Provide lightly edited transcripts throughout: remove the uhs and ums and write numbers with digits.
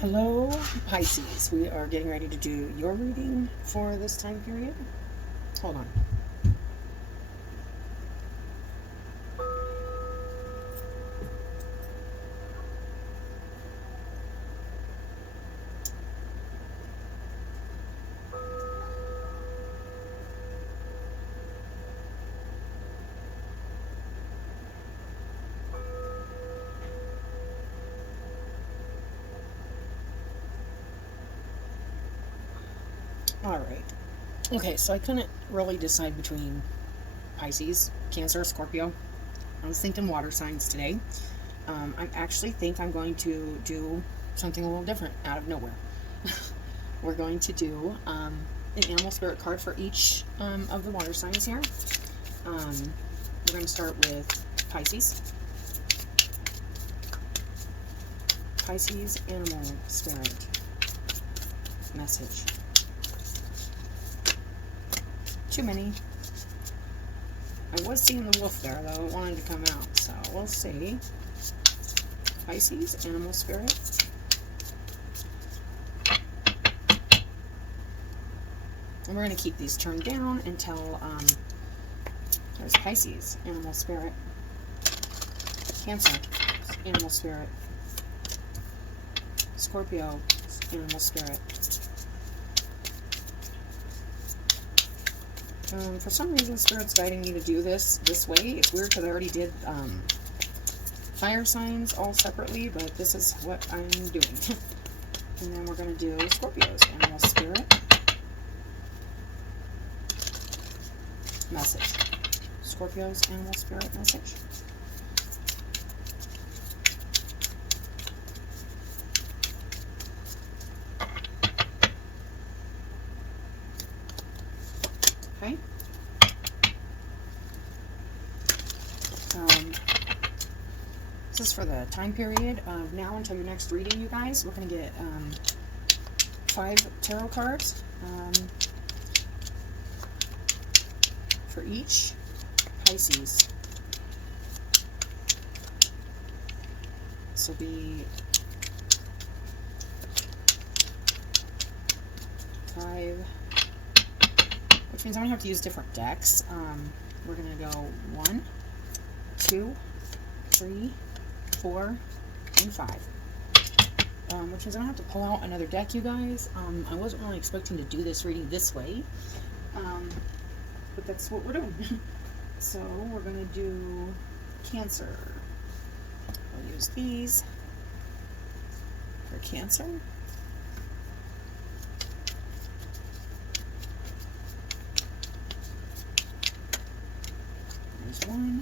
Hello, Pisces. We are getting ready to do your reading for this time period. Hold on. All right. Okay, so I couldn't really decide between Pisces, Cancer, Scorpio. I was thinking water signs today. I actually think I'm going to do something a little different out of nowhere. We're going to do an animal spirit card for each of the water signs here. We're going to start with Pisces. Pisces animal spirit message. Too many. I was seeing the wolf there, though. It wanted to come out, so we'll see. Pisces, animal spirit. And we're going to keep these turned down until there's Pisces, animal spirit. Cancer, animal spirit. Scorpio, animal spirit. For some reason, Spirit's guiding me to do this way. It's weird because I already did fire signs all separately, but this is what I'm doing. And then we're going to do Scorpio's animal spirit message. Scorpio's animal spirit message. Okay. This is for the time period of now until your next reading, you guys. We're going to get 5 tarot cards for each Pisces. This will be 5, which means I'm going to have to use different decks. We're going to go 1, 2, 3, 4, and 5. Which means I'm going to have to pull out another deck, you guys. I wasn't really expecting to do this reading this way. But that's what we're doing. So we're going to do Cancer. I'll use these for Cancer. There's 1.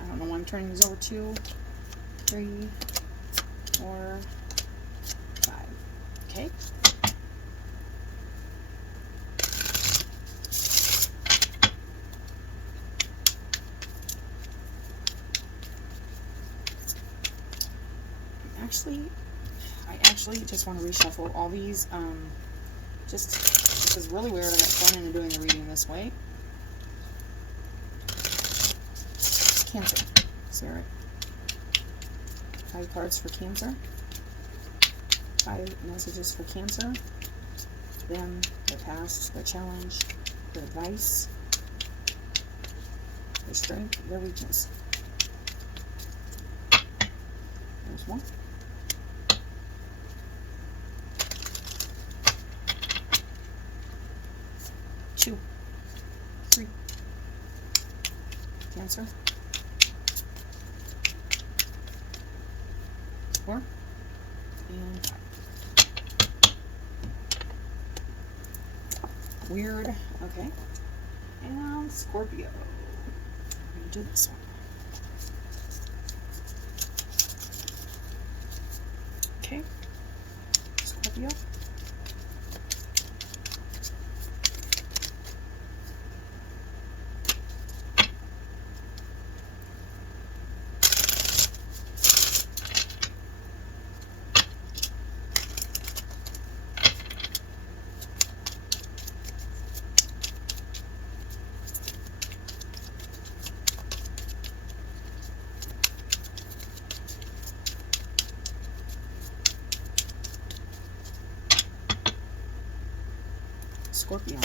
I don't know why I'm turning these over. 2, 3, 4, 5. Okay. I actually just want to reshuffle all these. This is really weird. I got thrown into doing the reading this way. Cancer spirit. 5 cards for Cancer. 5 messages for Cancer. Them, their past, their challenge, their advice, their strength, their weakness. There's 1. 2, 3. Cancer. 4 and 5. Weird. Okay. And Scorpio. I'm going to do this one. Okay. Scorpio. Scorpio.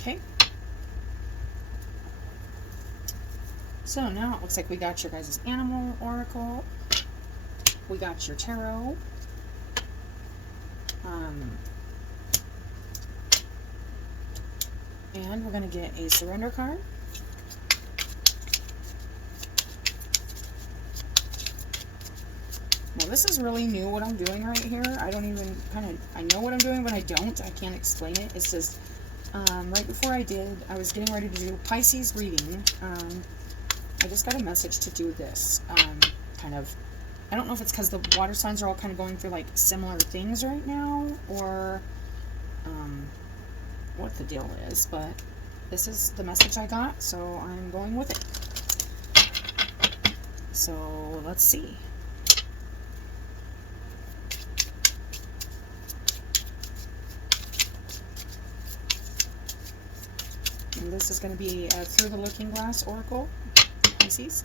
Okay. So now it looks like we got your guys' animal oracle. We got your tarot. And we're going to get a surrender card. Now this is really new what I'm doing right here. I don't even I know what I'm doing, but I don't. I can't explain it. It's just right before I was getting ready to do Pisces reading. I just got a message to do this. I don't know if it's because the water signs are all kind of going through like similar things right now, or what the deal is, but this is the message I got, so I'm going with it. So let's see. And this is going to be Through the Looking Glass Oracle, Pisces.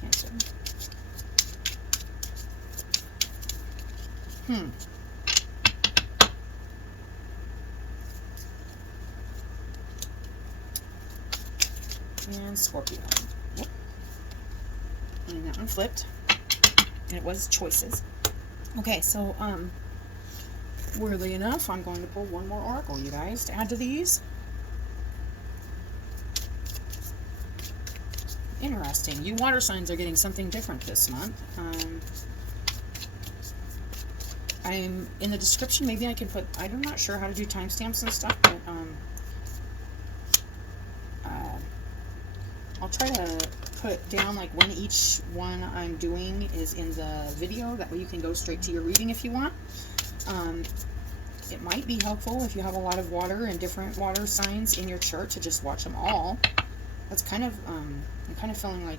Cancer. And Scorpio. Yep. And that one flipped. And it was choices. Okay, so, weirdly enough, I'm going to pull one more oracle, you guys, to add to these. Interesting. You water signs are getting something different this month. I'm in the description. Maybe I can put, I'm not sure how to do timestamps and stuff, but I'll try to put down like when each one I'm doing is in the video. That way you can go straight to your reading if you want. It might be helpful if you have a lot of water and different water signs in your chart to just watch them all. That's kind of, I'm kind of feeling like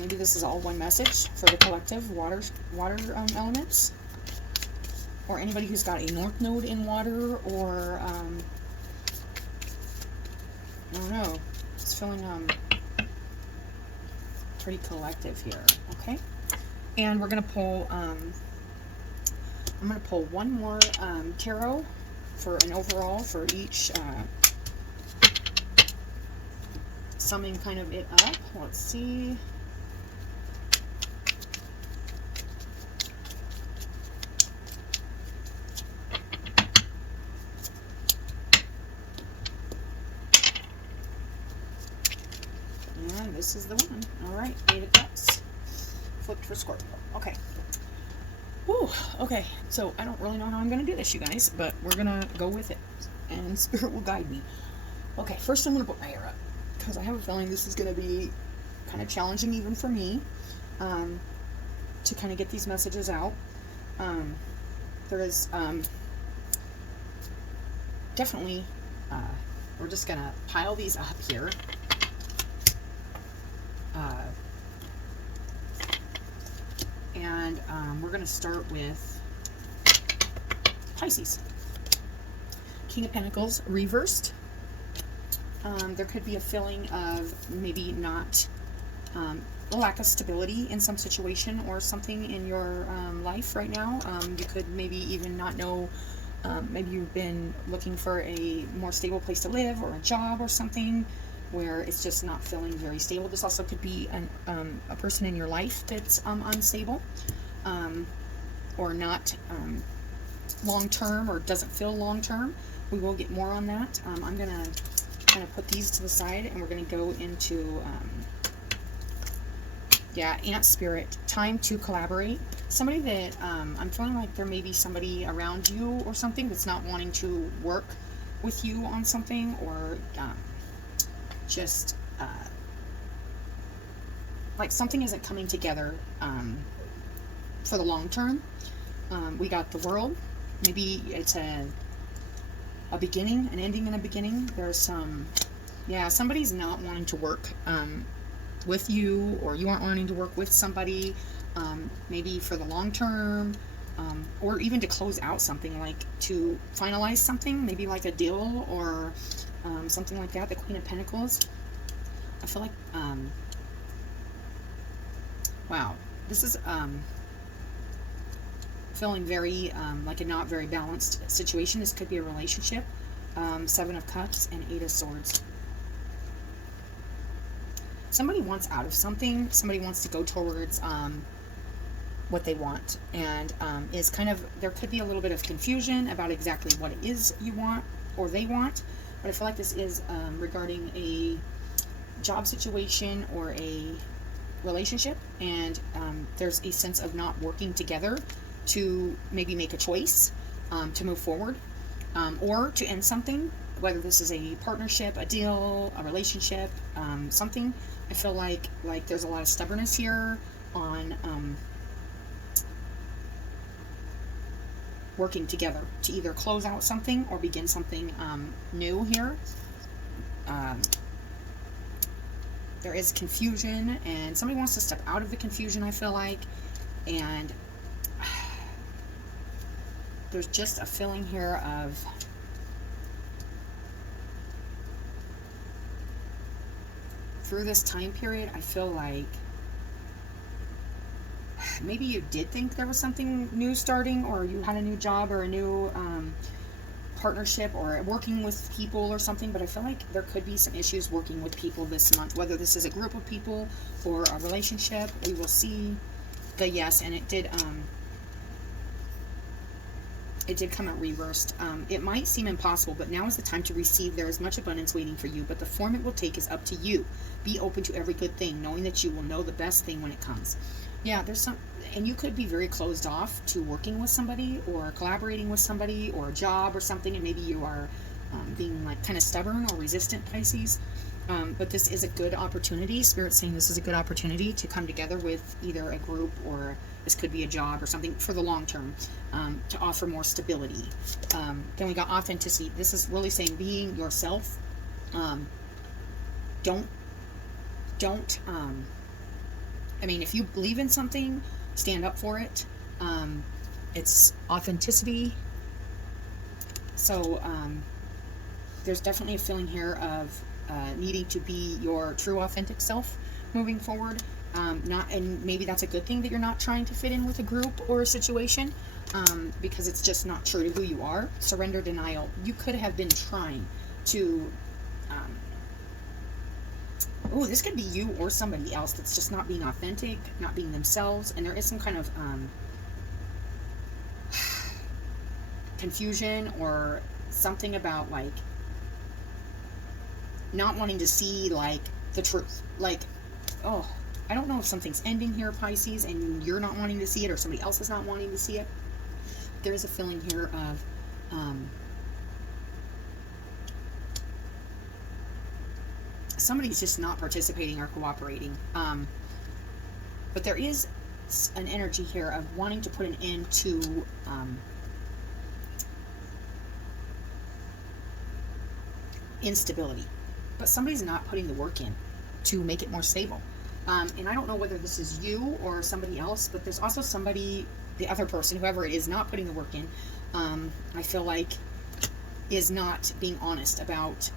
maybe this is all one message for the collective water elements, or anybody who's got a north node in water, or I don't know. It's feeling pretty collective here. Okay, and we're gonna pull. I'm gonna pull one more tarot for an overall for each. Summing kind of it up. Let's see. And this is the one. Alright, 8 of Cups. Flipped for Scorpio. Okay. Whew, okay, so I don't really know how I'm going to do this, you guys, but we're going to go with it, and Spirit will guide me. Okay, first I'm going to put my hair up, because I have a feeling this is going to be kind of challenging even for me, to kind of get these messages out. There is definitely, we're just going to pile these up here. And we're going to start with Pisces. King of Pentacles reversed. There could be a feeling of maybe not a lack of stability in some situation or something in your life right now. You could maybe even not know, maybe you've been looking for a more stable place to live or a job or something where it's just not feeling very stable. This also could be a person in your life that's unstable or not long-term, or doesn't feel long-term. We will get more on that. I'm going to kind of put these to the side, and we're going to go into, Ant Spirit, time to collaborate. Somebody that, I'm feeling like there may be somebody around you or something that's not wanting to work with you on something, or just like something isn't coming together for the long term. We got the World. Maybe it's a a beginning, an ending and a beginning. There's some, yeah, somebody's not wanting to work with you, or you aren't wanting to work with somebody, maybe for the long term, or even to close out something, like to finalize something, maybe like a deal or something like that. The Queen of Pentacles. I feel like, wow, this is feeling very like a not very balanced situation. This could be a relationship. 7 of Cups and 8 of Swords. Somebody wants out of something. Somebody wants to go towards what they want, and is kind of, there could be a little bit of confusion about exactly what it is you want or they want, but I feel like this is regarding a job situation or a relationship, and there's a sense of not working together to maybe make a choice to move forward, or to end something, whether this is a partnership, a deal, a relationship, something. I feel like there's a lot of stubbornness here on working together to either close out something or begin something new here. There is confusion, and somebody wants to step out of the confusion, I feel like, and there's just a feeling here of through this time period, I feel like maybe you did think there was something new starting, or you had a new job or a new partnership or working with people or something, but I feel like there could be some issues working with people this month, whether this is a group of people or a relationship. We will see. The yes, and it did come out reversed. It might seem impossible, but now is the time to receive. There is much abundance waiting for you, but the form it will take is up to you. Be open to every good thing, knowing that you will know the best thing when it comes. Yeah, there's some, and you could be very closed off to working with somebody or collaborating with somebody or a job or something, and maybe you are being like kind of stubborn or resistant, Pisces. But this is a good opportunity. Spirit's saying this is a good opportunity to come together with either a group, or this could be a job or something for the long term, to offer more stability. Then we got authenticity. This is really saying being yourself. I mean, if you believe in something, stand up for it. It's authenticity. So there's definitely a feeling here of needing to be your true authentic self moving forward. And maybe that's a good thing that you're not trying to fit in with a group or a situation, because it's just not true to who you are. Surrender, denial. You could have been trying to this could be you or somebody else that's just not being authentic, not being themselves, and there is some kind of confusion or something about like not wanting to see like the truth. Like, oh, I don't know if something's ending here, Pisces, and you're not wanting to see it, or somebody else is not wanting to see it. There is a feeling here of somebody's just not participating or cooperating. But there is an energy here of wanting to put an end to instability. But somebody's not putting the work in to make it more stable. And I don't know whether this is you or somebody else, but there's also somebody, the other person, whoever it is, not putting the work in, I feel like is not being honest about,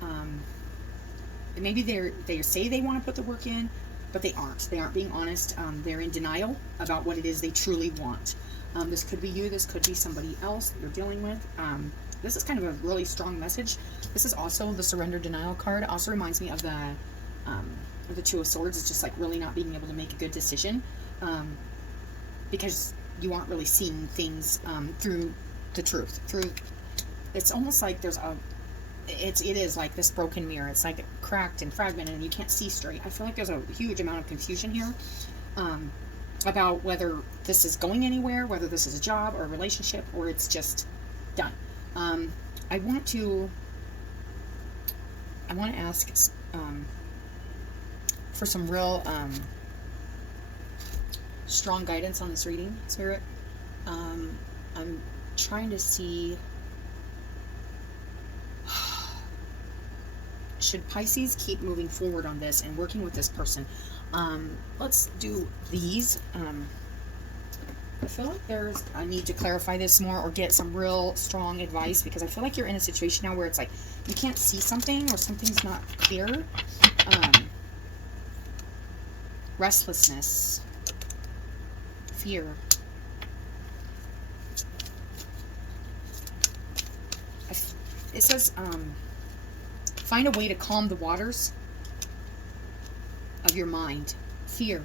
maybe they say they want to put the work in, but they aren't. They aren't being honest. They're in denial about what it is they truly want. This could be you. This could be somebody else that you're dealing with. This is kind of a really strong message. This is also the surrender denial card. It also reminds me of the Two of Swords. It's just like really not being able to make a good decision, because you aren't really seeing things through the truth. It's almost like there's it is like this broken mirror. It's like cracked and fragmented, and you can't see straight. I feel like there's a huge amount of confusion here about whether this is going anywhere, whether this is a job or a relationship, or it's just done. I want to ask for some real strong guidance on this reading, Spirit. I'm trying to see should Pisces keep moving forward on this and working with this person? Let's do these. I feel like I need to clarify this more or get some real strong advice, because I feel like you're in a situation now where it's like you can't see something or something's not clear. Restlessness, fear. It says, find a way to calm the waters of your mind. Fear.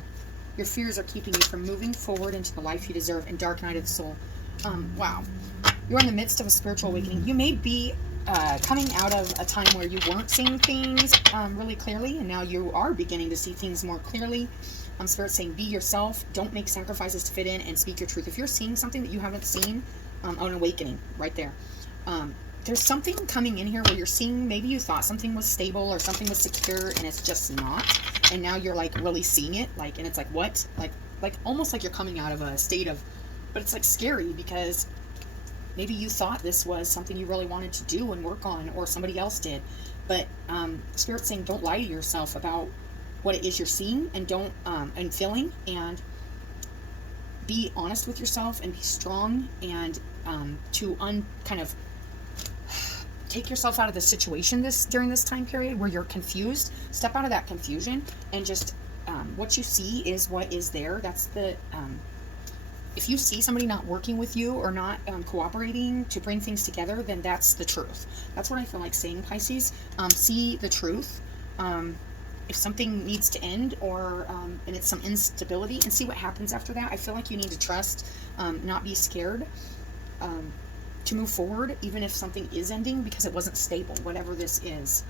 Your fears are keeping you from moving forward into the life you deserve. And dark night of the soul. Wow. You're in the midst of a spiritual awakening. You may be coming out of a time where you weren't seeing things really clearly, and now you are beginning to see things more clearly. Spirit's saying, be yourself. Don't make sacrifices to fit in, and speak your truth. If you're seeing something that you haven't seen, an awakening right there. There's something coming in here where you're seeing, maybe you thought something was stable or something was secure, and it's just not. And now you're like really seeing it, like, and it's like, what? Like almost like you're coming out of a state of, but it's like scary, because maybe you thought this was something you really wanted to do and work on, or somebody else did. But Spirit's saying, don't lie to yourself about what it is you're seeing, and don't and feeling, and be honest with yourself and be strong, and to kind of take yourself out of the situation during this time period where you're confused. Step out of that confusion, and just what you see is what is there. That's the if you see somebody not working with you or not cooperating to bring things together, then that's the truth. That's what I feel like saying, Pisces. See the truth. If something needs to end, or and it's some instability, and see what happens after that. I feel like you need to trust, not be scared, to move forward, even if something is ending, because it wasn't stable, whatever this is.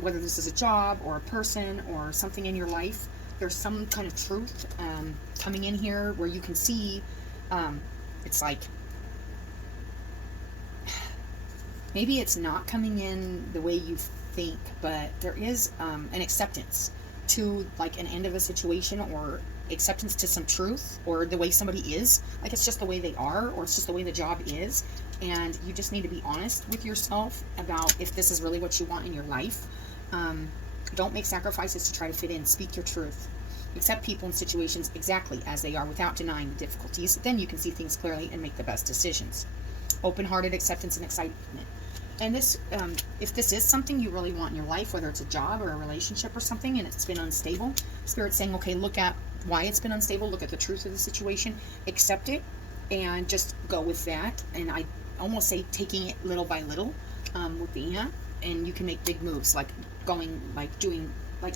Whether this is a job or a person or something in your life, there's some kind of truth coming in here where you can see, it's like, maybe it's not coming in the way you think, but there is an acceptance to like an end of a situation, or acceptance to some truth, or the way somebody is, like it's just the way they are, or it's just the way the job is. And you just need to be honest with yourself about if this is really what you want in your life. Don't make sacrifices to try to fit in. Speak your truth. Accept people and situations exactly as they are without denying the difficulties. Then you can see things clearly and make the best decisions. Open-hearted acceptance and excitement. And this, if this is something you really want in your life, whether it's a job or a relationship or something, and it's been unstable, Spirit's saying, okay, look at why it's been unstable, look at the truth of the situation, accept it, and just go with that. And I almost say taking it little by little with the ant, and you can make big moves, like going, like doing, like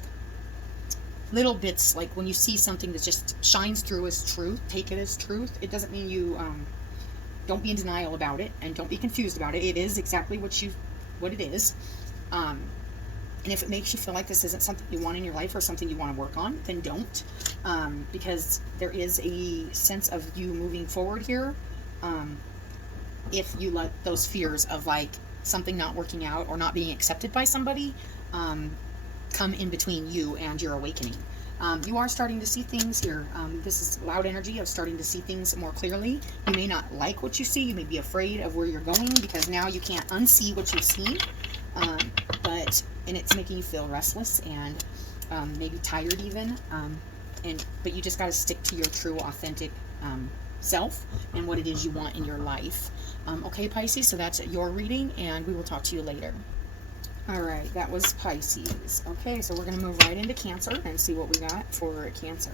little bits, like when you see something that just shines through as truth, take it as truth. It doesn't mean you, don't be in denial about it, and don't be confused about it. It is exactly what it is. And if it makes you feel like this isn't something you want in your life or something you want to work on, then don't. Because there is a sense of you moving forward here. If you let those fears of like something not working out or not being accepted by somebody come in between you and your awakening. You are starting to see things here. This is loud energy of starting to see things more clearly. You may not like what you see. You may be afraid of where you're going, because now you can't unsee what you've seen. And it's making you feel restless and maybe tired even. But you just got to stick to your true, authentic self and what it is you want in your life. Okay, Pisces, so that's your reading, and we will talk to you later. All right, that was Pisces. Okay, so we're going to move right into Cancer and see what we got for Cancer.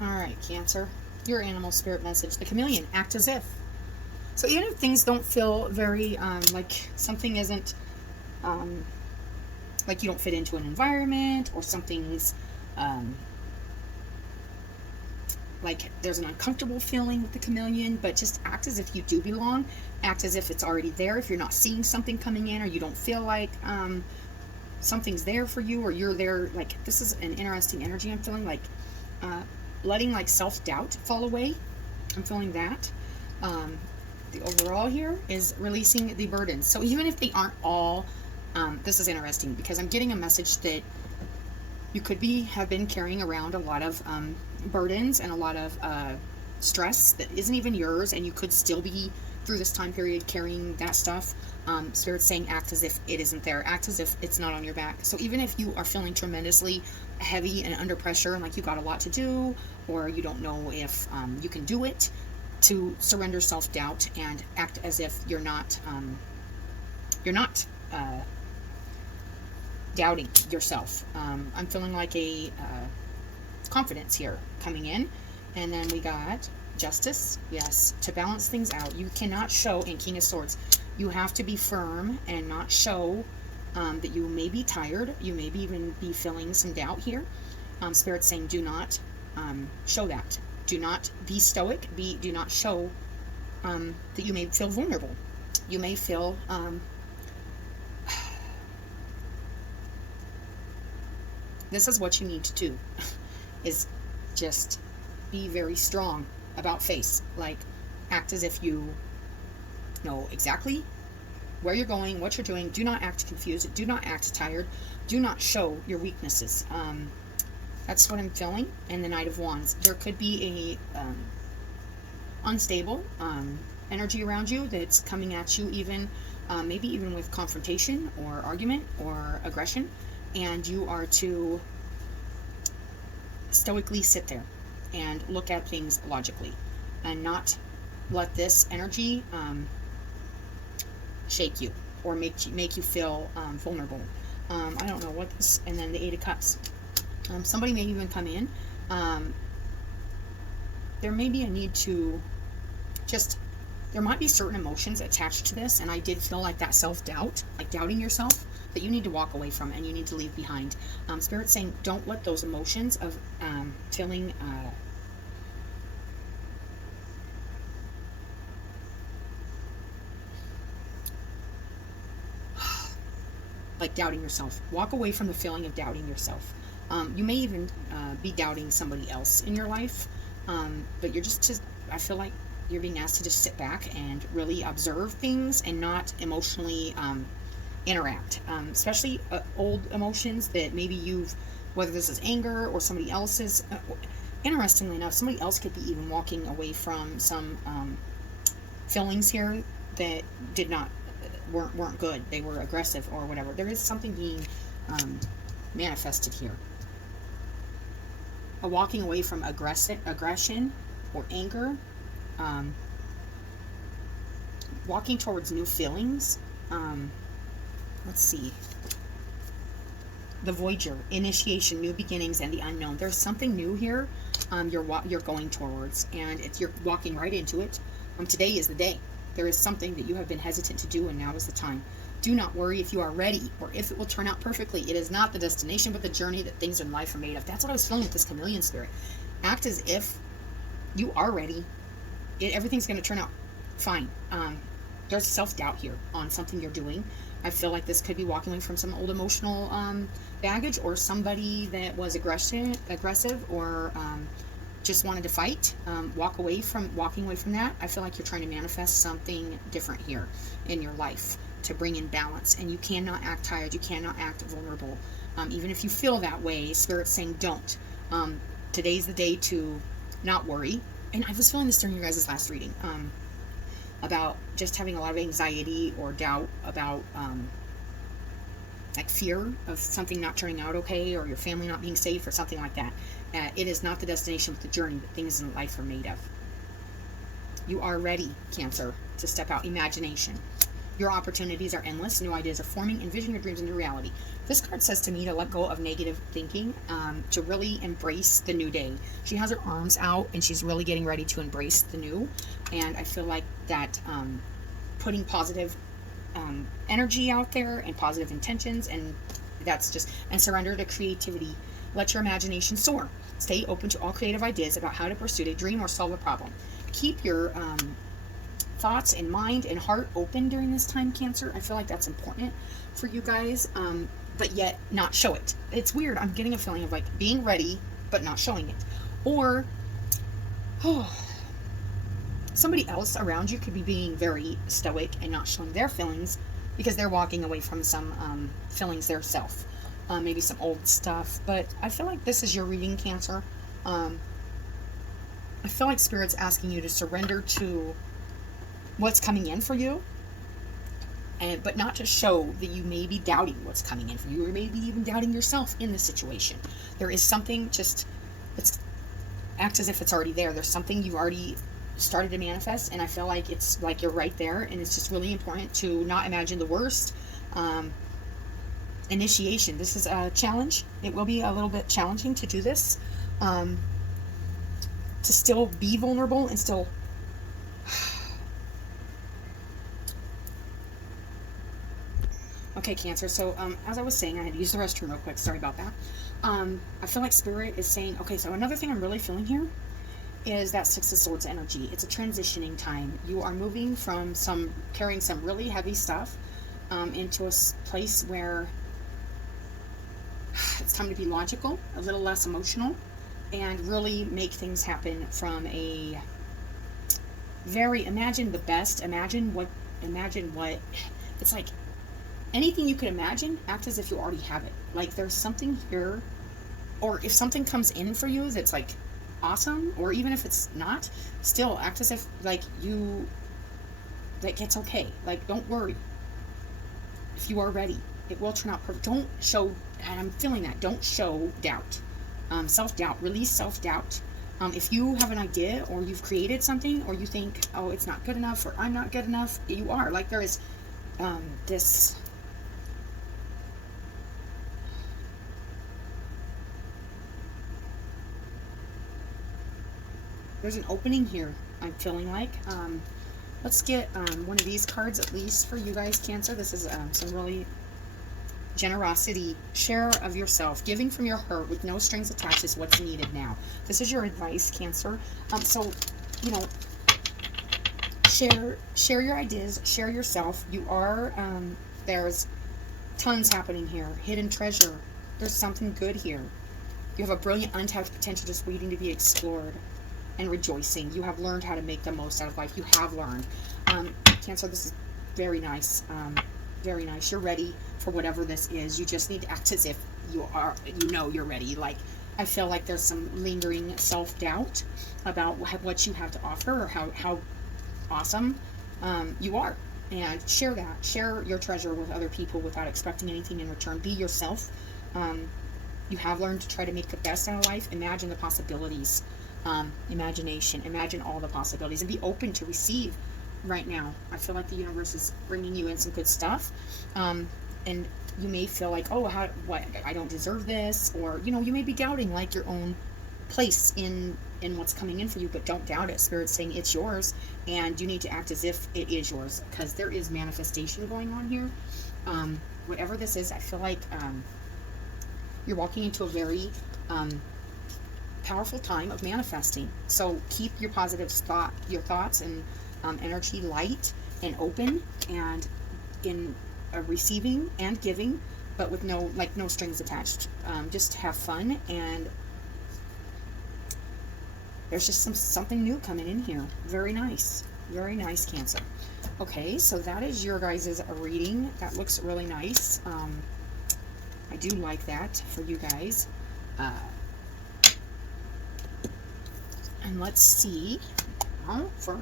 Alright, Cancer. Your animal spirit message. The chameleon. Act as if. So even if things don't feel very, like something isn't, like you don't fit into an environment, or something's, like there's an uncomfortable feeling with the chameleon, but just act as if you do belong. Act as if it's already there. If you're not seeing something coming in, or you don't feel like, something's there for you, or you're there. Like, this is an interesting energy. I'm feeling like letting like self-doubt fall away. I'm feeling that. The overall here is releasing the burdens. So even if they aren't all, this is interesting because I'm getting a message that you could have been carrying around a lot of burdens and a lot of stress that isn't even yours, and you could still be through this time period carrying that stuff. Spirit's saying act as if it isn't there, act as if it's not on your back. So even if you are feeling tremendously heavy and under pressure and like you got a lot to do, or you don't know if you can do it, to surrender self-doubt and act as if you're not doubting yourself. I'm feeling like a confidence here coming in. And then we got justice. Yes, to balance things out. You cannot show in King of Swords. You have to be firm and not show that you may be tired. You may even be feeling some doubt here. Spirit's saying do not show that. Do not be stoic. Do not show that you may feel vulnerable. You may feel this is what you need to do, is just be very strong about face. Like, act as if you know exactly where you're going, what you're doing. Do not act confused. Do not act tired. Do not show your weaknesses. That's what I'm feeling. And the Knight of Wands. There could be a unstable energy around you that's coming at you, even maybe even with confrontation or argument or aggression, and you are to stoically sit there and look at things logically and not let this energy shake you or make you feel vulnerable. I don't know what this, and then the Eight of Cups. Somebody may even come in. There may be a need to just, there might be certain emotions attached to this, and I did feel like that self-doubt, like doubting yourself, that you need to walk away from and you need to leave behind. Spirit's saying don't let those emotions of feeling like doubting yourself. Walk away from the feeling of doubting yourself. You may even be doubting somebody else in your life, but you're just, I feel like you're being asked to just sit back and really observe things and not emotionally interact, especially old emotions that maybe you've, whether this is anger or somebody else's. Interestingly enough, somebody else could be even walking away from some feelings here that weren't good. They were aggressive or whatever. There is something being manifested here. A walking away from aggression or anger, walking towards new feelings. Let's see. The Voyager, initiation, new beginnings, and the unknown. There's something new here. You're going towards, and you're walking right into it. Today is the day. There is something that you have been hesitant to do, and now is the time. Do not worry if you are ready or if it will turn out perfectly. It is not the destination, but the journey that things in life are made of. That's what I was feeling with this chameleon spirit. Act as if you are ready. Everything's going to turn out fine. There's self-doubt here on something you're doing. I feel like this could be walking away from some old emotional baggage, or somebody that was aggressive or just wanted to fight. Walking away from that. I feel like you're trying to manifest something different here in your life to bring in balance, and you cannot act tired. You cannot act vulnerable. Even if you feel that way, Spirit's saying don't. Today's the day to not worry. And I was feeling this during your guys' last reading, about just having a lot of anxiety or doubt about like fear of something not turning out okay, or your family not being safe, or something like that. It is not the destination, but the journey that things in life are made of. You are ready, Cancer, to step out. Imagination. Your opportunities are endless. New ideas are forming. Envision your dreams into reality. This card says to me to let go of negative thinking, to really embrace the new day. She has her arms out, and she's really getting ready to embrace the new. And I feel like that putting positive energy out there and positive intentions, and that's just, and surrender to creativity. Let your imagination soar. Stay open to all creative ideas about how to pursue a dream or solve a problem. Keep your thoughts and mind and heart open during this time, Cancer. I feel like that's important for you guys. but yet not show it. It's weird. I'm getting a feeling of like being ready, but not showing it. Or, somebody else around you could be being very stoic and not showing their feelings because they're walking away from some feelings themselves. Maybe some old stuff. But I feel like this is your reading, Cancer. I feel like Spirit's asking you to surrender to what's coming in for you, but not to show that you may be doubting what's coming in for you, or maybe even doubting yourself in the situation. There is something, just act as if it's already there. There's something you've already started to manifest, and I feel like it's like you're right there, and it's just really important to not imagine the worst. Initiation. This is a challenge. It will be a little bit challenging to do this, to still be vulnerable and still okay, Cancer. So as I was saying, I had to use the restroom real quick. Sorry about that. I feel like Spirit is saying, okay, so another thing I'm really feeling here is that Six of Swords energy. It's a transitioning time. You are moving from carrying some really heavy stuff into a place where it's time to be logical, a little less emotional, and really make things happen from a very, imagine the best, imagine what, it's like anything you could imagine, act as if you already have it. Like there's something here, or if something comes in for you that's like awesome, or even if it's not, still act as if like it's okay. Like don't worry. If you are ready, it will turn out perfect. Don't show, and I'm feeling that, don't show doubt. Self-doubt, release self-doubt. If you have an idea, or you've created something, or you think, oh, it's not good enough, or I'm not good enough, you are. Like there is this, there's an opening here, I'm feeling like. Let's get one of these cards at least for you guys, Cancer. This is some really generosity, share of yourself, giving from your heart with no strings attached is what's needed now. This is your advice, Cancer. So, you know, share your ideas, share yourself. You are, there's tons happening here. Hidden treasure. There's something good here. You have a brilliant untapped potential just waiting to be explored, and rejoicing. You have learned how to make the most out of life. You have learned. Cancer, this is very nice. Very nice. You're ready for whatever this is. You just need to act as if you're ready. Like, I feel like there's some lingering self-doubt about what you have to offer, or how awesome you are. And share that. Share your treasure with other people without expecting anything in return. Be yourself. You have learned to try to make the best out of life. Imagine the possibilities. Imagination. Imagine all the possibilities, and be open to receive right now. I feel like the universe is bringing you in some good stuff, and you may feel like, oh, what, I don't deserve this, or you know, you may be doubting like your own place in what's coming in for you, but don't doubt it. Spirit's saying it's yours, and you need to act as if it is yours, because there is manifestation going on here. Whatever this is, I feel like you're walking into a very powerful time of manifesting. So keep your positive thoughts and energy light and open, and in receiving and giving, but with no strings attached. Just have fun, and there's just something new coming in here. Very nice, Cancer. Okay, so that is your guys' reading. That looks really nice. I do like that for you guys. And let's see for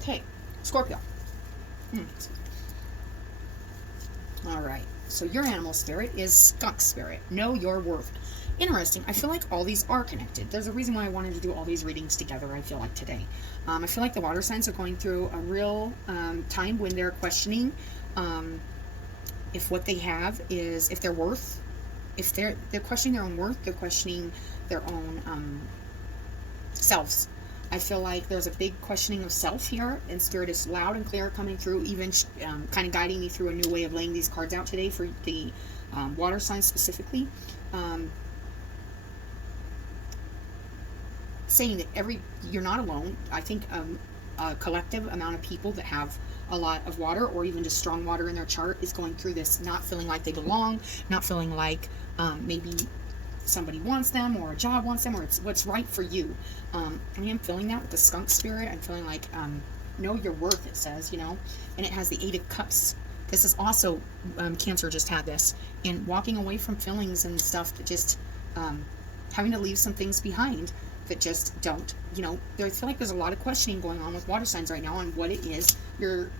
okay, Scorpio. All right, so your animal spirit is skunk spirit. Know your worth. Interesting. I feel like all these are connected. There's a reason why I wanted to do all these readings together, I feel like, today. I feel like the water signs are going through a real time when they're questioning if what they have is, if their worth, if they're questioning their own worth, they're questioning their own selves. I feel like there's a big questioning of self here, and Spirit is loud and clear coming through, even kind of guiding me through a new way of laying these cards out today for the water signs specifically, saying that you're not alone. I think a collective amount of people that have a lot of water, or even just strong water in their chart, is going through this, not feeling like they belong, not feeling like maybe somebody wants them, or a job wants them, or it's what's right for you. I am feeling that with the skunk spirit. I'm feeling like know your worth, it says, and it has the 8 of Cups. This is also Cancer just had this, and walking away from feelings and stuff, that just having to leave some things behind that just don't, I feel like there's a lot of questioning going on with water signs right now on what it is. You're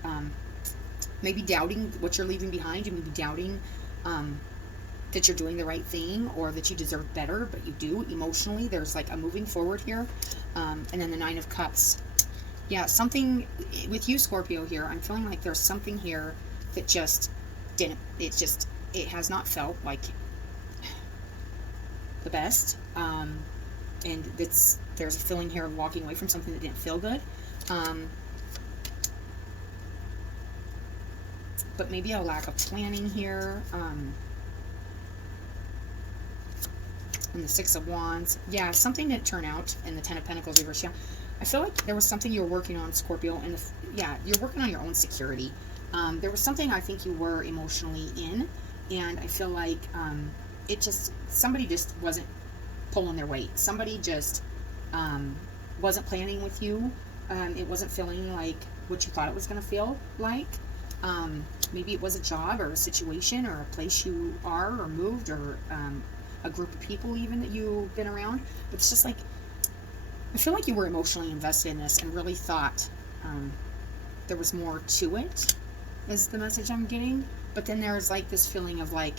maybe doubting what you're leaving behind. You may be doubting that you're doing the right thing, or that you deserve better, but you do. Emotionally, there's like a moving forward here. And then the 9 of Cups. Yeah, something with you, Scorpio, here. I'm feeling like there's something here that just didn't, it has not felt like the best. And there's a feeling here of walking away from something that didn't feel good. But maybe a lack of planning here. And the 6 of Wands. Yeah, something didn't turn out. And the 10 of Pentacles reverse. Yeah, I feel like there was something you were working on, Scorpio. And you're working on your own security. There was something I think you were emotionally in. And I feel like somebody just wasn't pulling their weight. Somebody just wasn't planning with you. It wasn't feeling like what you thought it was going to feel like. Maybe it was a job, or a situation, or a place you are, or moved, or a group of people even that you've been around. But it's just like, I feel like you were emotionally invested in this and really thought there was more to it, is the message I'm getting. But then there's like this feeling of like,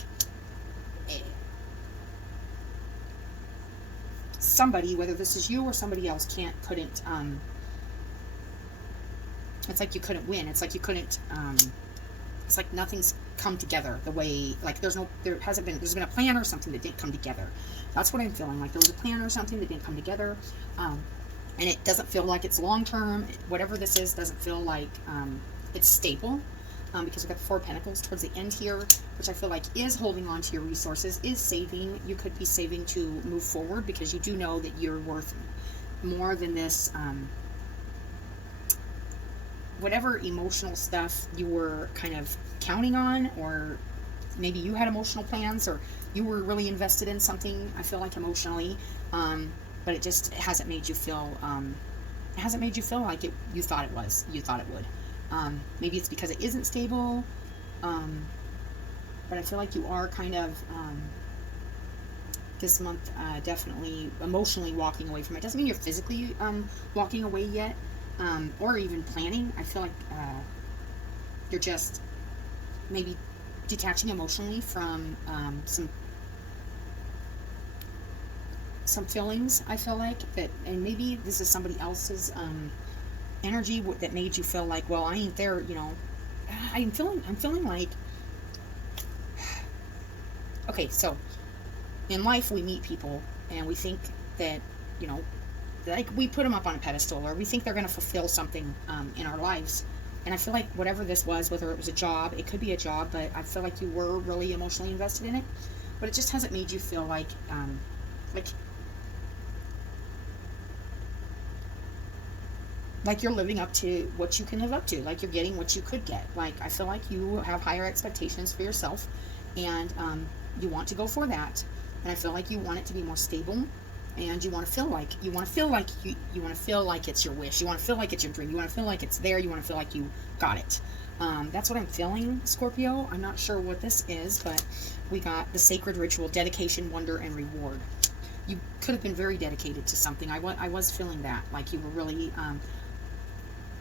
somebody, whether this is you or somebody else, couldn't, it's like you couldn't win. It's like you couldn't, it's like nothing's come together the way, like there's been a plan or something that didn't come together. That's what I'm feeling like. There was a plan or something that didn't come together. And it doesn't feel like it's long-term. Whatever this is doesn't feel like it's stable. Because we've got the 4 of Pentacles towards the end here, which I feel like is holding on to your resources, is saving. You could be saving to move forward, because you do know that you're worth more than this. Whatever emotional stuff you were kind of counting on, or maybe you had emotional plans, or you were really invested in something, I feel like emotionally, but it hasn't made you feel, like you thought it would. Maybe it's because it isn't stable, but I feel like you are kind of, this month, definitely emotionally walking away from it. Doesn't mean you're physically walking away yet, or even planning. I feel like you're just maybe detaching emotionally from some feelings, I feel like, that, and maybe this is somebody else's energy that made you feel like, well, I ain't there, I'm feeling like, okay, so in life we meet people and we think that, like we put them up on a pedestal, or we think they're going to fulfill something in our lives. And I feel like whatever this was, whether it was a job, it could be a job, but I feel like you were really emotionally invested in it, but it just hasn't made you feel like you're living up to what you can live up to, like you're getting what you could get. Like, I feel like you have higher expectations for yourself, and you want to go for that. And I feel like you want it to be more stable, and you want to feel like you want to feel like it's your wish. You want to feel like it's your dream. You want to feel like it's there. You want to feel like you got it. That's what I'm feeling, Scorpio. I'm not sure what this is, but we got the sacred ritual, dedication, wonder, and reward. You could have been very dedicated to something. I was feeling that, like you were really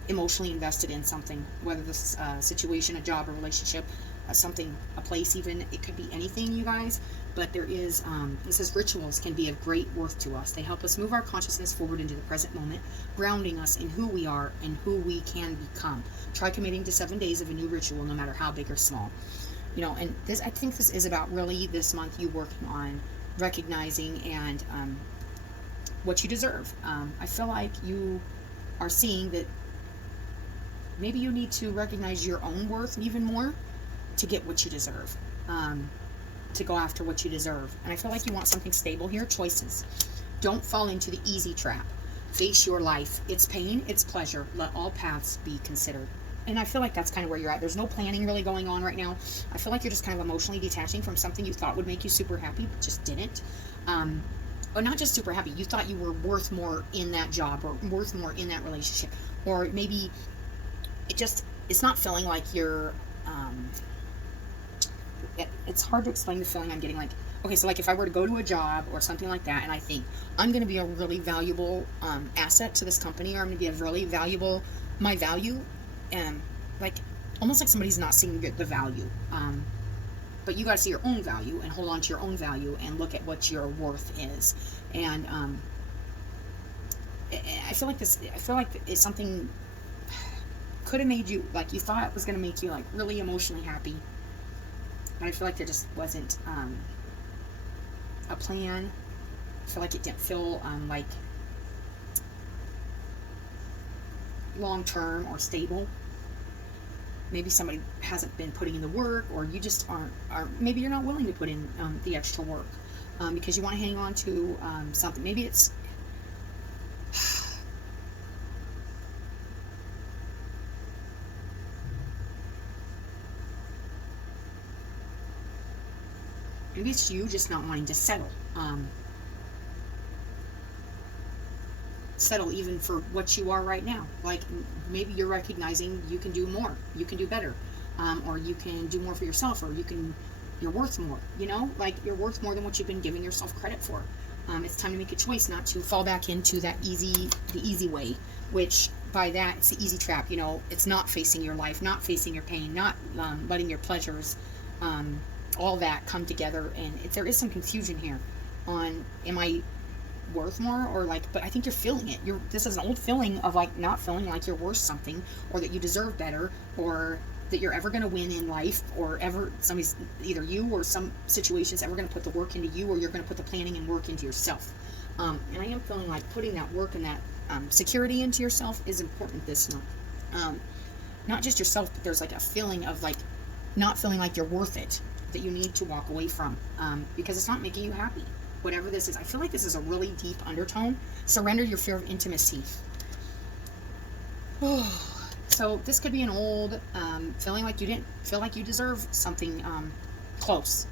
emotionally invested in something, whether this is a situation, a job, a relationship, a place even. It could be anything, you guys. But there is, it says rituals can be of great worth to us. They help us move our consciousness forward into the present moment, grounding us in who we are and who we can become. Try committing to 7 days of a new ritual, no matter how big or small. And this, I think this is about really this month you working on recognizing and what you deserve. I feel like you are seeing that maybe you need to recognize your own worth even more to get what you deserve. to go after what you deserve. And I feel like you want something stable here. Choices. Don't fall into the easy trap. Face your life. It's pain, it's pleasure. Let all paths be considered. And I feel like that's kind of where you're at. There's no planning really going on right now. I feel like you're just kind of emotionally detaching from something you thought would make you super happy, but just didn't. Or not just super happy. You thought you were worth more in that job, or worth more in that relationship. Or maybe it's not feeling like you're, it's hard to explain the feeling I'm getting. Like, okay, so like if I were to go to a job or something like that, and I think I'm going to be a really valuable asset to this company, or I'm going to be a really valuable, my value, like almost like somebody's not seeing the value. But you got to see your own value and hold on to your own value and look at what your worth is. And I feel like it's something could have made you, like you thought it was going to make you like really emotionally happy. But I feel like there just wasn't a plan. I feel like it didn't feel like long-term or stable. Maybe somebody hasn't been putting in the work, or you just aren't maybe you're not willing to put in the extra work because you want to hang on to something. Maybe it's maybe it's you just not wanting to settle. Settle even for what you are right now. Like maybe you're recognizing you can do more, you can do better, or you can do more for yourself, or you're worth more. You know, like you're worth more than what you've been giving yourself credit for. It's time to make a choice not to fall back into the easy way, which by that it's the easy trap. You know, it's not facing your life, not facing your pain, not letting your pleasures, all that come together. And there is some confusion here on, am I worth more, or like, but I think you're feeling it. This is an old feeling of like not feeling like you're worth something, or that you deserve better, or that you're ever going to win in life, or ever somebody's, either you or some situations, ever going to put the work into you, or you're going to put the planning and work into yourself. And I am feeling like putting that work and that security into yourself is important this month. Not just yourself, but there's like a feeling of like not feeling like you're worth it, that you need to walk away from, because it's not making you happy. Whatever this is, I feel like this is a really deep undertone. Surrender your fear of intimacy. So this could be an old feeling like you didn't feel like you deserve something close,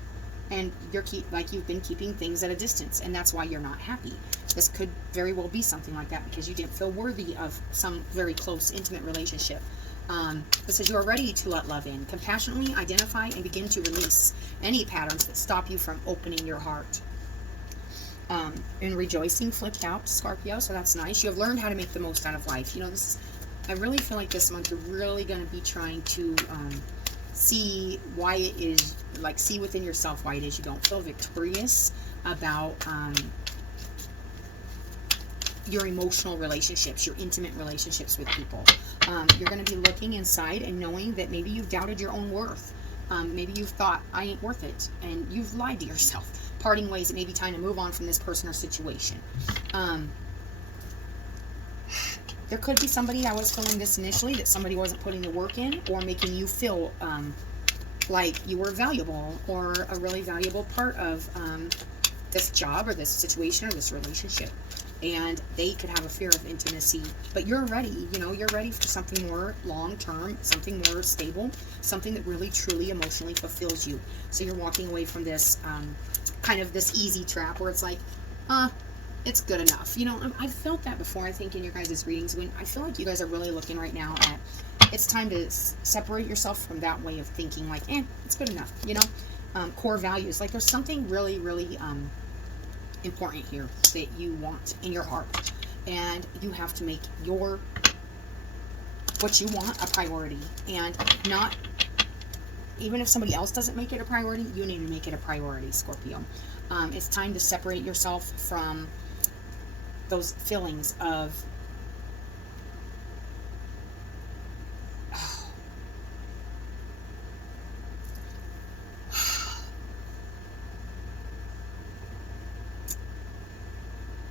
and you've been keeping things at a distance, and that's why you're not happy. This could very well be something like that, because you didn't feel worthy of some very close, intimate relationship. It says you are ready to let love in. Compassionately identify and begin to release any patterns that stop you from opening your heart. And rejoicing flipped out, Scorpio, so that's nice. You have learned how to make the most out of life. You know, I really feel like this month you're really going to be trying to see why it is, like see within yourself why it is you don't feel victorious about your emotional relationships, your intimate relationships with people. You're going to be looking inside and knowing that maybe you've doubted your own worth. Maybe you've thought, I ain't worth it, and you've lied to yourself. Parting ways, it may be time to move on from this person or situation. There could be somebody that was feeling this initially, that somebody wasn't putting the work in, or making you feel like you were valuable, or a really valuable part of this job, or this situation, or this relationship. And they could have a fear of intimacy, but you're ready. You know, you're ready for something more long-term, something more stable, something that really, truly, emotionally fulfills you. So you're walking away from this kind of this easy trap where it's like, it's good enough. You know, I've felt that before, I think, in your guys' readings, when I feel like you guys are really looking right now at, it's time to separate yourself from that way of thinking, like, it's good enough, you know? Core values, like there's something really, really important here that you want in your heart, and you have to make what you want a priority, and not, even if somebody else doesn't make it a priority, you need to make it a priority, Scorpio. It's time to separate yourself from those feelings of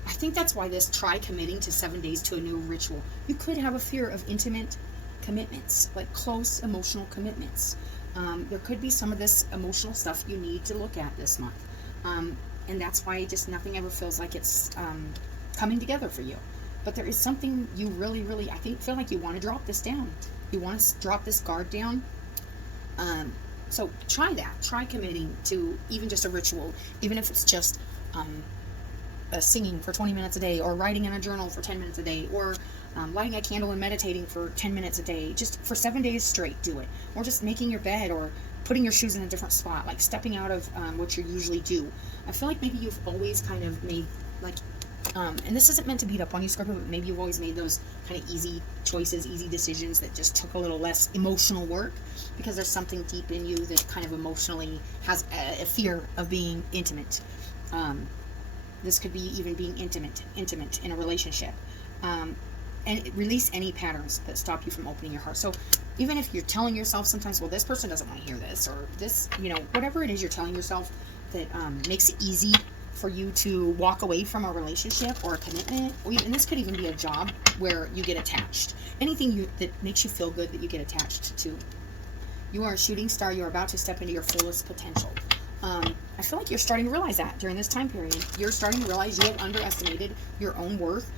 I think that's why try committing to 7 days to a new ritual. You could have a fear of intimate commitments, like close emotional commitments. There could be some of this emotional stuff you need to look at this month. And that's why just nothing ever feels like it's coming together for you. But there is something you really, really, I think, feel like you want to drop this down. You want to drop this guard down. So try that. Try committing to even just a ritual, even if it's just singing for 20 minutes a day, or writing in a journal for 10 minutes a day, or lighting a candle and meditating for 10 minutes a day. Just for 7 days straight, do it. Or just making your bed, or putting your shoes in a different spot, like stepping out of what you usually do. I feel like maybe you've always kind of made, like, and this isn't meant to beat up on you, Scorpio, but maybe you've always made those kind of easy choices, easy decisions that just took a little less emotional work, because there's something deep in you that kind of emotionally has a fear of being intimate. This could be even being intimate in a relationship. And release any patterns that stop you from opening your heart. So even if you're telling yourself sometimes, well, this person doesn't want to hear this, or this, whatever it is you're telling yourself that makes it easy for you to walk away from a relationship or a commitment, and this could even be a job where you get attached. Anything that makes you feel good that you get attached to. You are a shooting star. You're about to step into your fullest potential. I feel like you're starting to realize that during this time period. You're starting to realize you have underestimated your own worth.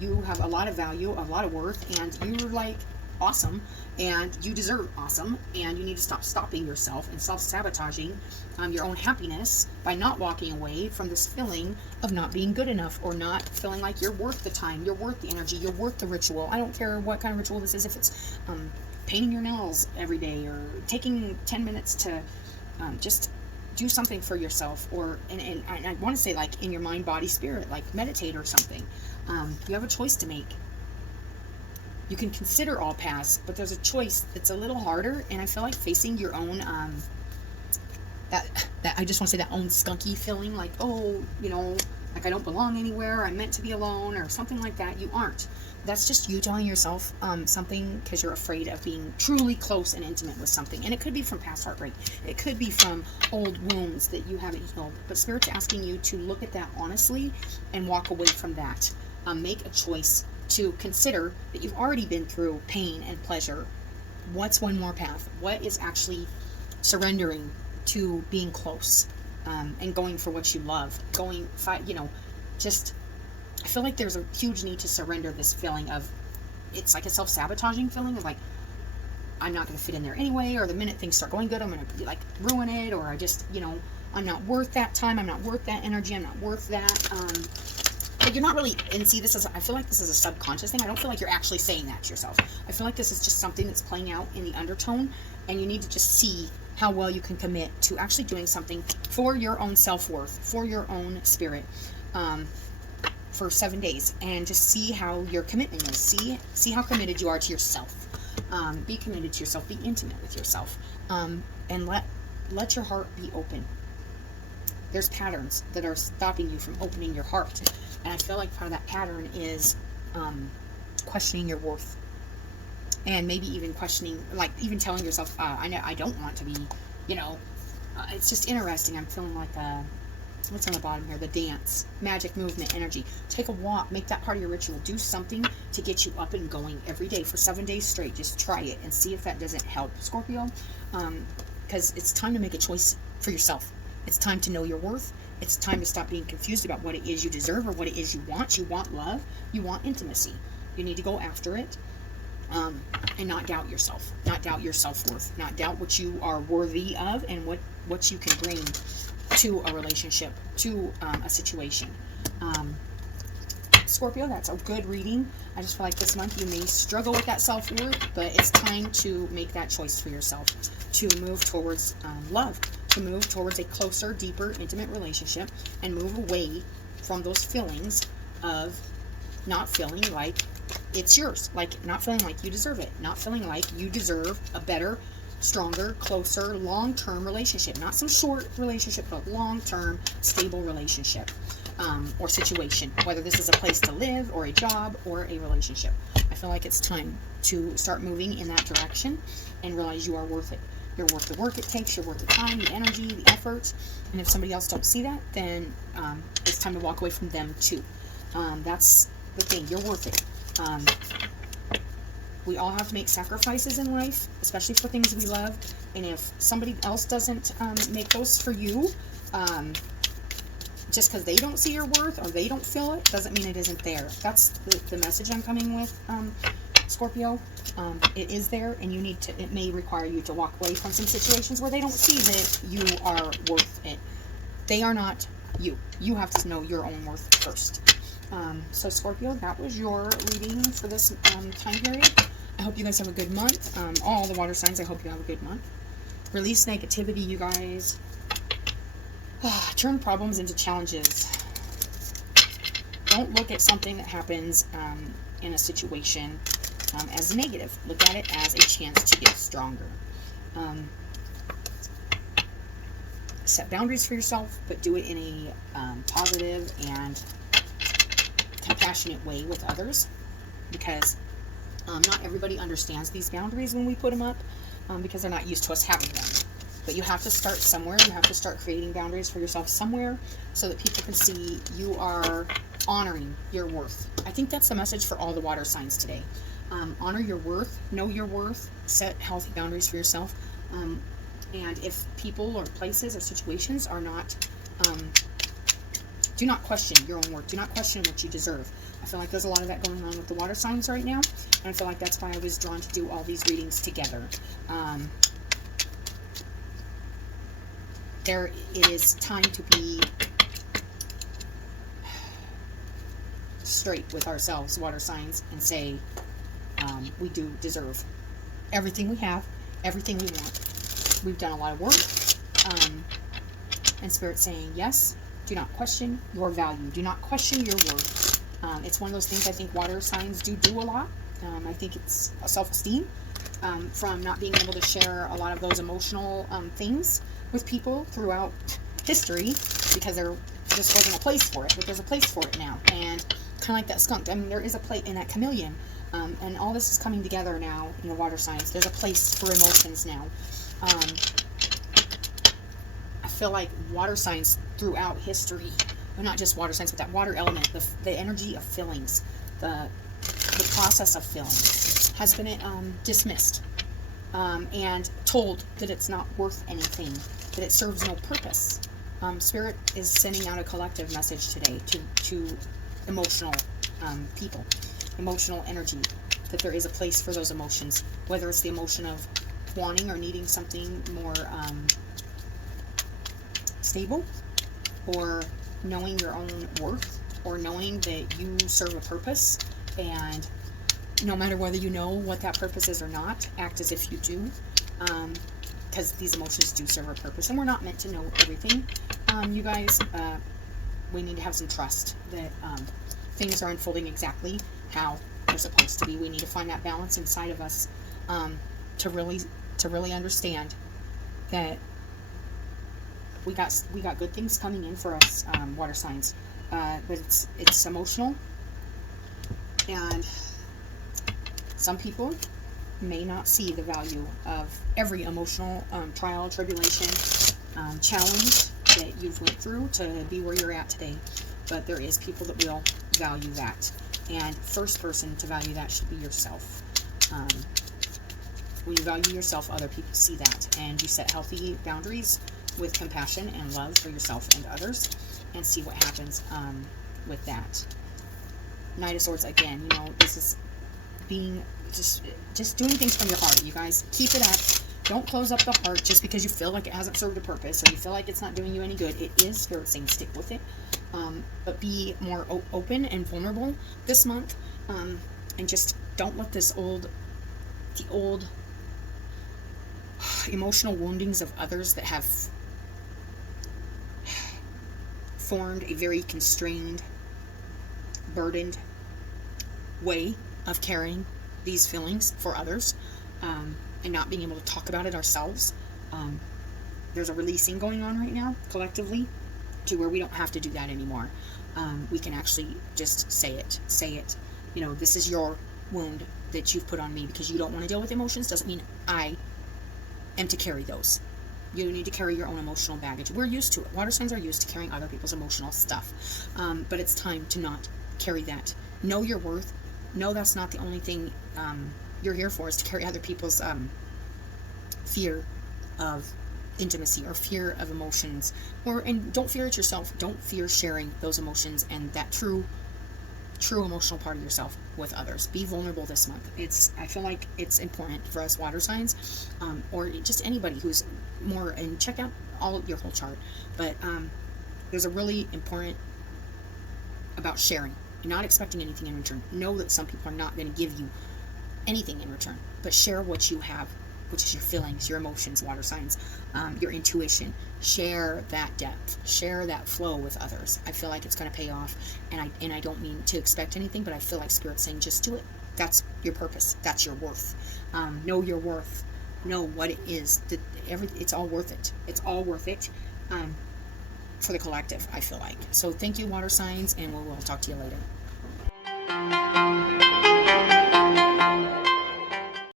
You have a lot of value, a lot of worth, and you're like awesome, and you deserve awesome, and you need to stop stopping yourself and self-sabotaging your own happiness by not walking away from this feeling of not being good enough, or not feeling like you're worth the time, you're worth the energy, you're worth the ritual. I don't care what kind of ritual this is, if it's painting your nails every day, or taking 10 minutes to just do something for yourself, or and I want to say, like, in your mind, body, spirit, like meditate or something. You have a choice to make. You can consider all paths, but there's a choice that's a little harder, and I feel like facing your own that I just want to say, that own skunky feeling, like, oh, like I don't belong anywhere, I'm meant to be alone, or something like that. You aren't. That's just you telling yourself something because you're afraid of being truly close and intimate with something. And it could be from past heartbreak. It could be from old wounds that you haven't healed. But Spirit's asking you to look at that honestly and walk away from that. Make a choice to consider that you've already been through pain and pleasure. What's one more path? What is actually surrendering to being close and going for what you love? I feel like there's a huge need to surrender this feeling of, it's like a self-sabotaging feeling of like, I'm not going to fit in there anyway, or the minute things start going good, I'm going to like ruin it, or I just, I'm not worth that time, I'm not worth that energy, I'm not worth that. But you're not really, and see, I feel like this is a subconscious thing. I don't feel like you're actually saying that to yourself. I feel like this is just something that's playing out in the undertone, and you need to just see how well you can commit to actually doing something for your own self-worth, for your own spirit. For 7 days, and just see how your commitment is. See how committed you are to yourself. Be committed to yourself. Be intimate with yourself, and let your heart be open. There's patterns that are stopping you from opening your heart, and I feel like part of that pattern is questioning your worth, and maybe even questioning, like even telling yourself, I don't want to be, it's just interesting. I'm feeling like what's on the bottom here? The dance, magic, movement, energy. Take a walk. Make that part of your ritual. Do something to get you up and going every day for 7 days straight. Just try it and see if that doesn't help, Scorpio. Because it's time to make a choice for yourself. It's time to know your worth. It's time to stop being confused about what it is you deserve or what it is you want. You want love. You want intimacy. You need to go after it. And not doubt yourself. Not doubt your self-worth. Not doubt what you are worthy of and what you can bring to a relationship, to a situation. Scorpio, that's a good reading. I just feel like this month you may struggle with that self-worth, but it's time to make that choice for yourself, to move towards love, to move towards a closer, deeper, intimate relationship, and move away from those feelings of not feeling like it's yours, like not feeling like you deserve it, not feeling like you deserve a better, stronger, closer, long-term relationship. Not some short relationship, but a long-term, stable relationship or situation, whether this is a place to live or a job or a relationship. I feel like it's time to start moving in that direction and realize you are worth it. You're worth the work it takes, you're worth the time, the energy, the effort, and if somebody else don't see that, then it's time to walk away from them too. That's the thing. You're worth it. We all have to make sacrifices in life, especially for things we love. And if somebody else doesn't make those for you, just because they don't see your worth or they don't feel it, doesn't mean it isn't there. That's the message I'm coming with, Scorpio. It is there, and you need to, it may require you to walk away from some situations where they don't see that you are worth it. They are not you. You have to know your own worth first. So Scorpio, that was your reading for this time period. I hope you guys have a good month. All the water signs, I hope you have a good month. Release negativity, you guys. Turn problems into challenges. Don't look at something that happens in a situation as negative. Look at it as a chance to get stronger. Set boundaries for yourself, but do it in a positive and compassionate way with others, because not everybody understands these boundaries when we put them up, because they're not used to us having them. But you have to start somewhere. You have to start creating boundaries for yourself somewhere so that people can see you are honoring your worth. I think that's the message for all the water signs today. Honor your worth, know your worth, set healthy boundaries for yourself. And if people or places or situations are not, do not question your own worth. Do not question what you deserve. I feel like there's a lot of that going on with the water signs right now. And I feel like that's why I was drawn to do all these readings together. It is time to be straight with ourselves, water signs, and say we do deserve everything we have, everything we want. We've done a lot of work, and Spirit's saying yes. Do not question your value. Do not question your worth. It's one of those things I think water signs do a lot. I think it's a self-esteem from not being able to share a lot of those emotional things with people throughout history, because there just wasn't a place for it, but there's a place for it now. And kind of like that skunk, I mean, there is a place in that chameleon, and all this is coming together now in the water signs. There's a place for emotions now. I feel like water signs throughout history, well, not just water signs, but that water element, the energy of feelings, the process of feeling has been dismissed and told that it's not worth anything, that it serves no purpose. Spirit is sending out a collective message today to emotional people, emotional energy, that there is a place for those emotions, whether it's the emotion of wanting or needing something more stable, or knowing your own worth, or knowing that you serve a purpose, and no matter whether you know what that purpose is or not, act as if you do, because these emotions do serve a purpose, and we're not meant to know everything. You guys, we need to have some trust that things are unfolding exactly how they're supposed to be. We need to find that balance inside of us to really understand that we got good things coming in for us, water signs, but it's emotional, and some people may not see the value of every emotional trial, tribulation, challenge that you've went through to be where you're at today. But there is people that will value that, and first person to value that should be yourself. When you value yourself, other people see that, and you set healthy boundaries with compassion and love for yourself and others, and see what happens with that. Knight of Swords, again, you know, this is being just doing things from your heart, you guys. Keep it up. Don't close up the heart just because you feel like it hasn't served a purpose, or you feel like it's not doing you any good. It is Spirit saying stick with it, but be more open and vulnerable this month, and just don't let the old emotional woundings of others that have formed a very constrained, burdened way of carrying these feelings for others, and not being able to talk about it ourselves. There's a releasing going on right now collectively to where we don't have to do that anymore. We can actually just say it. You know, this is your wound that you've put on me because you don't want to deal with emotions. Doesn't mean I am to carry those. You need to carry your own emotional baggage. We're used to it. Water signs are used to carrying other people's emotional stuff, but it's time to not carry that. Know your worth. Know that's not the only thing you're here for is to carry other people's fear of intimacy or fear of emotions, and don't fear it yourself. Don't fear sharing those emotions and that true emotional part of yourself with others. Be vulnerable this month. I feel like it's important for us water signs, or just anybody who's more, and check out your whole chart, but there's a really important about sharing. You're not expecting anything in return. Know that some people are not going to give you anything in return, but share what you have, which is your feelings, your emotions, water signs, your intuition. Share that depth, share that flow with others. I feel like it's going to pay off, and I don't mean to expect anything, but I feel like Spirit's saying just do it. That's your purpose. That's your worth. Know your worth. Know what it is. It's all worth it. It's all worth it for the collective, I feel like. So thank you, water signs, and we'll talk to you later.